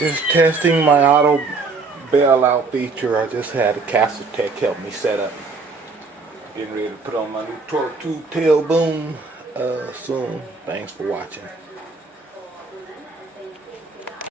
Just testing my auto bailout feature. I just had a Castle Tech help me set up. Getting ready to put on my new torque tube tail boom soon. Thanks for watching.